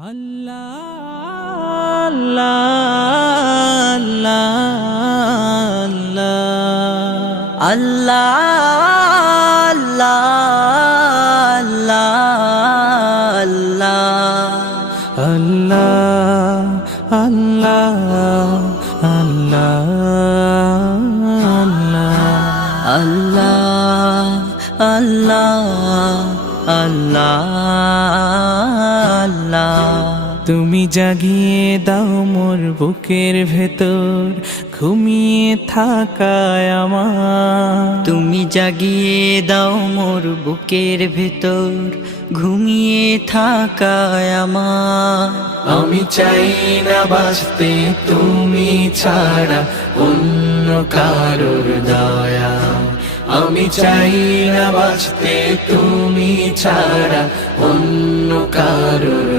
আল্লাহ আল্লাহ আল্লাহ আল্লাহ আল্লাহ আল্লাহ আল্লাহ তুমি জাগিয়ে দাও মোর বুকের ভেতর ঘুমিয়ে থাকায় আমার, তুমি জাগিয়ে দাও মোর বুকের ভেতর ঘুমিয়ে থাকায় আমার। আমি চাই না বাঁচতে তুমি ছাড়া অন্য কারোর দয়া, আমি চাই না বাঁচতে তুমি ছাড়া অন্য কারোর